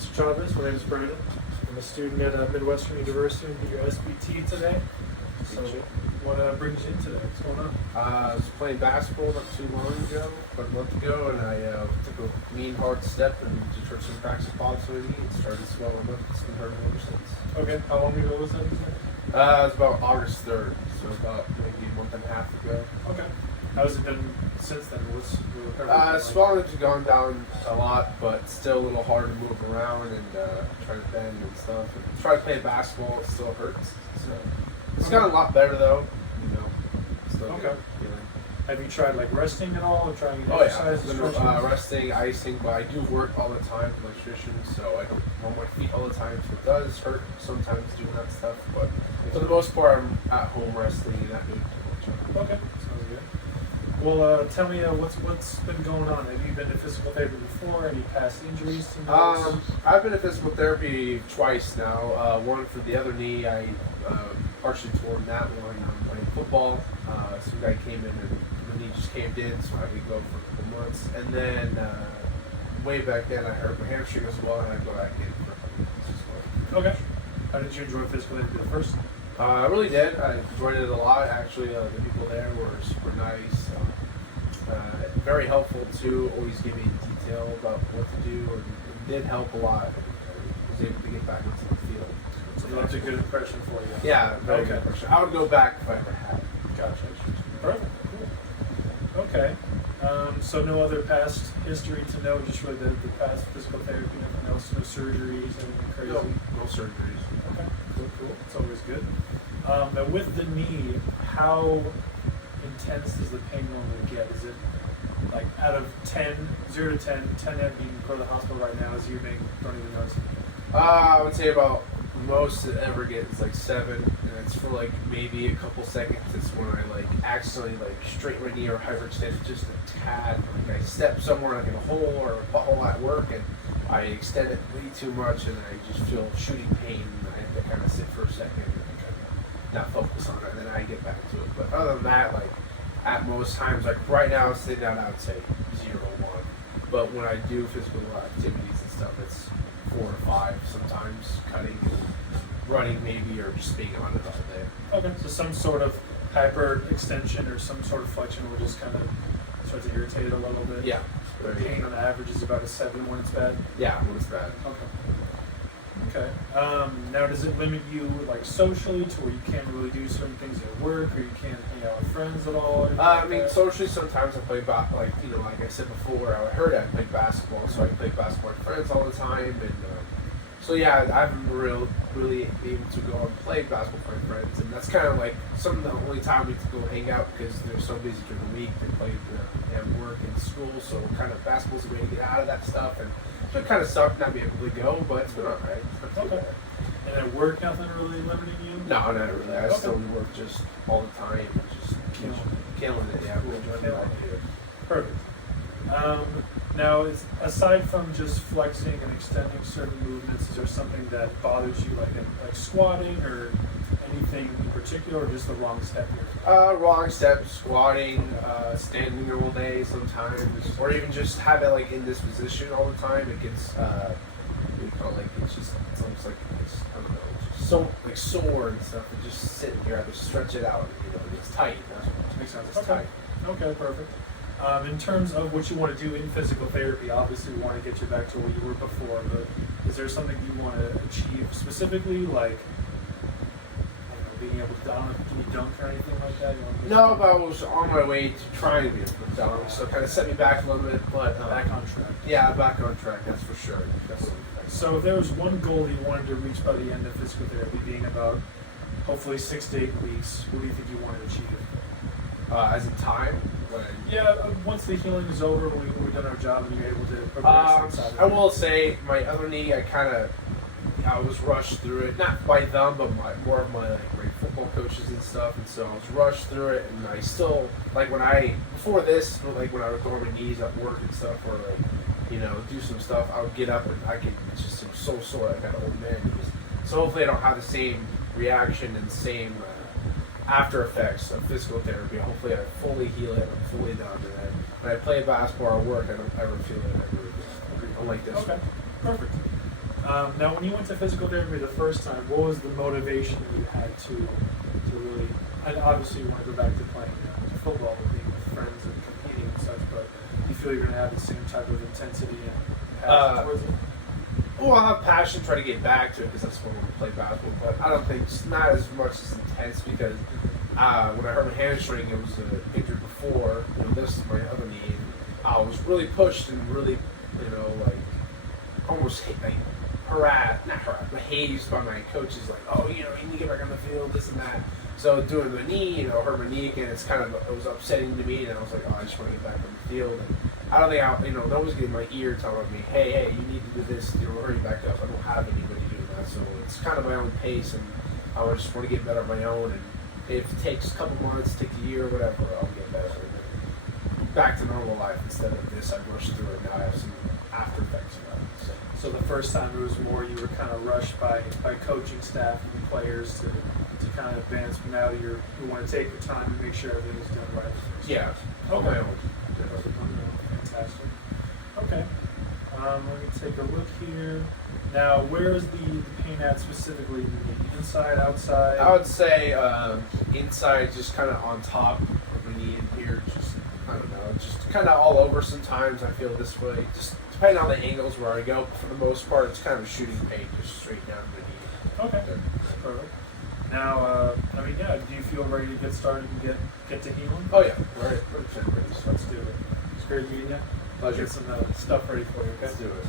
Mr. Chavez. My name is Brandon. I'm a student at Midwestern University and did your SBT today. So, what brings you in today? What's going on? I was playing basketball not too long ago, about a month ago, and I took a mean hard step and just hurt some cracks and pops on my knee and started swelling up. It's been hurting ever since. Okay. How long ago was that? It was about August 3rd, so about maybe a month and a half ago. Okay. How's it been since then? What's the recovery? Swelling has gone down a lot, but still a little hard to move around and try to bend and stuff. And try to play basketball, it still hurts. So it's gotten a lot better though, you know. Still Okay. Good. Have you tried like resting at all or trying to Oh exercise? yeah, resting, icing, but I do work all the time for electrician, so I don't run my feet all the time, so it does hurt sometimes doing that stuff, but for the most part I'm at home resting and not doing too much. Okay, sounds good. Well, tell me what's been going on. Have you been to physical therapy before? Any past injuries to notice? I've been to physical therapy twice now. One for the other knee, I partially torn that one. I'm playing football. Some guy came in and the knee just caved in, so I had to go for a couple months. And then way back then, I hurt my hamstring as well, and I go back in for a couple months as well. Okay. How did you enjoy physical therapy at first? I really did. I enjoyed it a lot. Actually, the people there were super nice. Very helpful too. Always give me detail about what to do, and it did help a lot. I was able to get back into the field. So that's a good impression for you. Yeah, very good impression. I would go back if I ever had. Gotcha. Perfect. Cool. Okay. So no other past history to know, just really the past physical therapy, nothing else, no surgeries, anything crazy? No surgeries. Okay. Cool. It's always good. Now with the knee, how intense does the pain normally get? Is it like out of 10, 0 to 10, 10 being go to the hospital right now, assuming don't even notice it? I would say about most it ever gets like 7, and it's for like maybe a couple seconds. It's when I like accidentally like straighten my knee or hyperextend just a tad. Like I step somewhere like in a hole or a butthole at work, and I extend it way too much, and I just feel shooting pain. And I have to kind of sit for a second and not focus on it, and then I get back to it. But other than that, like at most times, like right now, sitting down, I would say 0 1. But when I do physical activities and stuff, it's 4 or 5 sometimes, cutting, running maybe, or just being on it all day. Okay, so some sort of hyperextension or some sort of flexion will just kind of start to irritate it a little bit. Yeah. The pain on average is about a 7 when it's bad. Yeah, when it's bad. Okay. Now, does it limit you like socially to where you can't really do certain things at work, or you can't hang out with friends at all? I mean, socially, sometimes I play like I said before, I heard I played basketball, so I play basketball with friends all the time, and so yeah, I haven't really able to go and play basketball with my friends, and that's kind of like some of the only time we get to go hang out because they're so busy during the week. They play, they have work and school, so kind of basketball's a way to get out of that stuff, and so it kind of sucked not being able to go, but it's been alright. Okay. And at work, nothing really limiting you? No, not really. I still work just all the time, just killing it. Yeah, Cool. enjoying what I do. Perfect. Now, aside from just flexing and extending certain movements, is there something that bothers you, like squatting or anything in particular, or just the wrong step here? Wrong step, squatting, standing there all day sometimes, or even just have it like in this position all the time. It gets, what do you call it? Like it's almost like it's, I don't know, just so like sore and stuff. And just sitting here, I have to stretch it out. It's tight. That's what makes sense. It's tight. Okay, perfect. In terms of what you want to do in physical therapy, obviously we want to get you back to where you were before, but is there something you want to achieve specifically, like being able to dunk or anything like that? No, but I was on my way to trying to be able to dunk, so it kind of set me back a little bit, but back on track. Yeah, back on track, that's for sure. So if there was one goal you wanted to reach by the end of physical therapy, being about hopefully 6 to 8 weeks, what do you think you want to achieve? As in time? Yeah, once the healing is over, we've done our job and you're able to progress inside. I will say, my other knee, I was rushed through it, not by them, but more of my football coaches and stuff, and so I was rushed through it, and I still, before this, when I would go on my knees at work and stuff, or do some stuff, I would get up and it's just so sore, I got an old man knees. So hopefully I don't have the same reaction and same after effects of physical therapy. Hopefully I fully heal it, I'm fully done, and when I play basketball or work, I don't ever feel it ever unlike this. Okay, perfect. Now, when you went to physical therapy the first time, what was the motivation that you had to really? And obviously, you want to go back to playing football, being with friends and competing and such. But you feel you're going to have the same type of intensity and passion towards it? Well, I have passion, try to get back to it because that's when we play basketball. But I don't think it's not as much as intense because when I hurt my hamstring, it was injured before. This is my other knee. And I was really pushed and really, like almost hazed by my coaches. Like, oh, you need to get back on the field, this and that. So doing the knee, hurt my knee again. It was upsetting to me, and I was like, oh, I just want to get back on the field. And I don't think no one's getting my ear telling me, hey, you need to do this, hurry back up. I don't have anybody doing that, so it's kind of my own pace, and I just want to get better on my own. And if it takes a couple months, takes a year, whatever, I'll get better. And then back to normal life instead of this. I rushed through it. Now I have some after effects of that. So the first time it was more you were kind of rushed by coaching staff and players to kind of advance. But now you want to take the time to make sure everything's done right. Yeah. Okay. My own. Fantastic. Okay. Let me take a look here. Now, where is the pain at specifically? The inside, outside? I would say inside, just kind of on top of my knee in here. Just, I don't know, just kind of all over sometimes. I feel this way. Just depending on the angles where I go. But for the most part, it's kind of a shooting pain just straight down my knee. Okay. Perfect. Now, do you feel ready to get started and get to healing? Oh, yeah. Right. Let's do it. It's great meeting you. Pleasure. Get some stuff ready for you. Okay? Let's do it.